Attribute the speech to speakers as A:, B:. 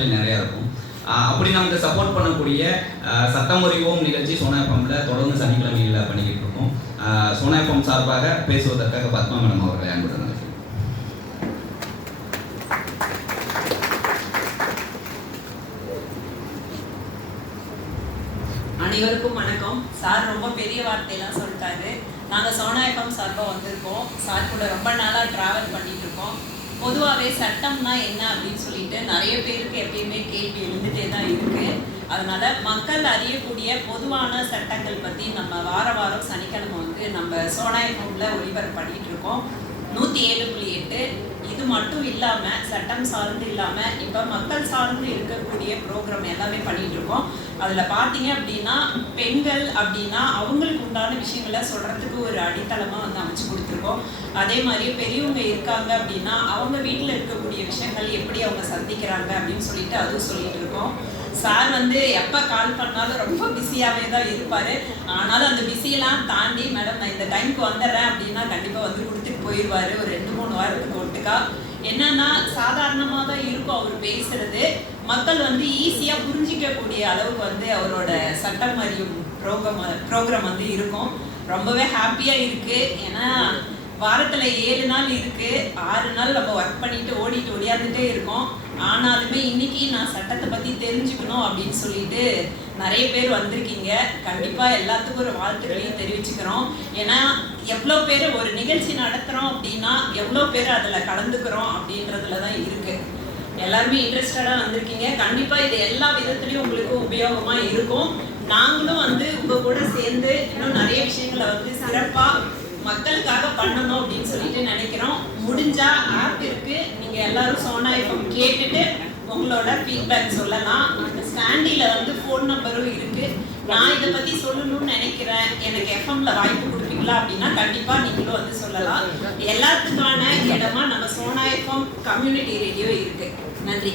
A: நிறையா இருக்கும். அப்படி நமக்கு சப்போர்ட் பண்ணக்கூடிய ஆஹ் சட்டம் அறிவோம் நிகழ்ச்சி சோனா தொடர்ந்து சனிக்கிழமையில் பண்ணிக்கிட்டு இருக்கோம். ஆஹ் சோனா எஃப்எம் சார்பாக பேசுவதற்காக பத்மா மேடம் அவர்களை அன்புடன்
B: அனைவருக்கும் வணக்கம். சார் ரொம்ப பெரிய வார்த்தையெல்லாம் சொல்லிட்டாரு. நாங்கள் சோனா எஃப்எம் சார்பாக வந்திருக்கோம். சார் கூட ரொம்ப நாளாக ட்ராவல் பண்ணிட்டு பொதுவாகவே சட்டம்னா என்ன அப்படின்னு சொல்லிட்டு நிறைய பேருக்கு எப்பயுமே கேள்வி எழுந்துட்டே தான் இருக்கு. அதனால மக்கள் அறியக்கூடிய பொதுவான சட்டங்கள் பற்றி நம்ம வார வாரம் சனிக்கிழமை வந்து நம்ம சோனா எஃப்எம்ல ஒளிபரப்பு பண்ணிட்டு இருக்கோம். நூற்றி ஏழு புள்ளி எட்டு இது மட்டும் இல்லாமல் சட்டம் சார்ந்து இல்லாமல் இப்போ மக்கள் சார்ந்து இருக்கக்கூடிய ப்ரோக்ராம் எல்லாமே பண்ணிட்டு இருக்கோம். அதில் பார்த்தீங்க அப்படின்னா பெண்கள் அப்படின்னா அவங்களுக்கு உண்டான விஷயங்களை சொல்கிறதுக்கு ஒரு அடித்தளமாக வந்து அமைச்சு கொடுத்துருக்கோம். அதே மாதிரி பெரியவங்க இருக்காங்க அப்படின்னா அவங்க வீட்டில் இருக்கக்கூடிய விஷயங்கள் எப்படி அவங்க சந்திக்கிறாங்க அப்படின்னு சொல்லிட்டு அதுவும் சொல்லிட்டு இருக்கோம். சார் வந்து எப்போ கால் பண்ணாலும் ரொம்ப பிஸியாகவே தான் இருப்பார். ஆனாலும் அந்த பிஸியெல்லாம் தாண்டி மேடம் நான் இந்த டைமுக்கு வந்துடுறேன் அப்படின்னா கண்டிப்பாக வந்து கொடுத்து போயிடுவார் ஒரு ரெண்டு மூணு வாரத்துக்கு ஒட்டுக்கா. என்னன்னா சாதாரணமாக தான் இருக்கும் அவர் பேசுறது. மக்கள் வந்து ஈஸியாக புரிஞ்சிக்கக்கூடிய அளவுக்கு வந்து அவரோட சட்டம் அறியும் ப்ரோக்ராம் ப்ரோக்ராம் வந்து இருக்கும். ரொம்பவே ஹாப்பியாக இருக்குது ஏன்னா வாரத்தில் ஏழு நாள் இருக்கு. ஆறு நாள் நம்ம ஒர்க் பண்ணிட்டு ஓடிட்டு ஓடியாந்துட்டே இருக்கோம். ஆனாலுமே இன்னைக்கு நான் சட்டத்தை பற்றி தெரிஞ்சுக்கணும் அப்படின்னு சொல்லிட்டு நிறைய பேர் வந்திருக்கீங்க. கண்டிப்பாக எல்லாத்துக்கும் ஒரு வாழ்த்துக்களையும் தெரிவிச்சுக்கிறோம். ஏன்னா எவ்வளோ பேர் ஒரு நிகழ்ச்சி நடத்துகிறோம் அப்படின்னா எவ்வளோ பேர் அதில் கலந்துக்கிறோம் அப்படின்றதுல தான் இருக்குது எல்லாருமே இன்ட்ரெஸ்டடாக வந்திருக்கீங்க. கண்டிப்பாக இது எல்லா விதத்துலையும் உங்களுக்கு உபயோகமாக இருக்கும். நாங்களும் வந்து உங்கள் கூட சேர்ந்து இன்னும் நிறைய விஷயங்களை வந்து சிறப்பாக மக்களுக்காக பண்ணணும் அப்படின்னு சொல்லிட்டு நினைக்கிறோம். முடிஞ்சா ஆப் இருக்கு. எல்லாரும் சோனா எஃப்எம் கேட்டுட்டு உங்களோட ஃபீட்பேக் சொல்லலாம். அந்த ஸ்டாண்டில வந்து ஃபோன் நம்பரும் இருக்கு. நான் இதை பத்தி சொல்லணும்னு நினைக்கிறேன். எனக்கு எஃப்எம்ல வாய்ப்பு கொடுப்பீங்களா அப்படின்னா கண்டிப்பா நீங்களும் வந்து சொல்லலாம். எல்லாத்துக்கான இடமா நம்ம சோனா எஃப்எம் கம்யூனிட்டி ரேடியோ இருக்கு. நன்றி.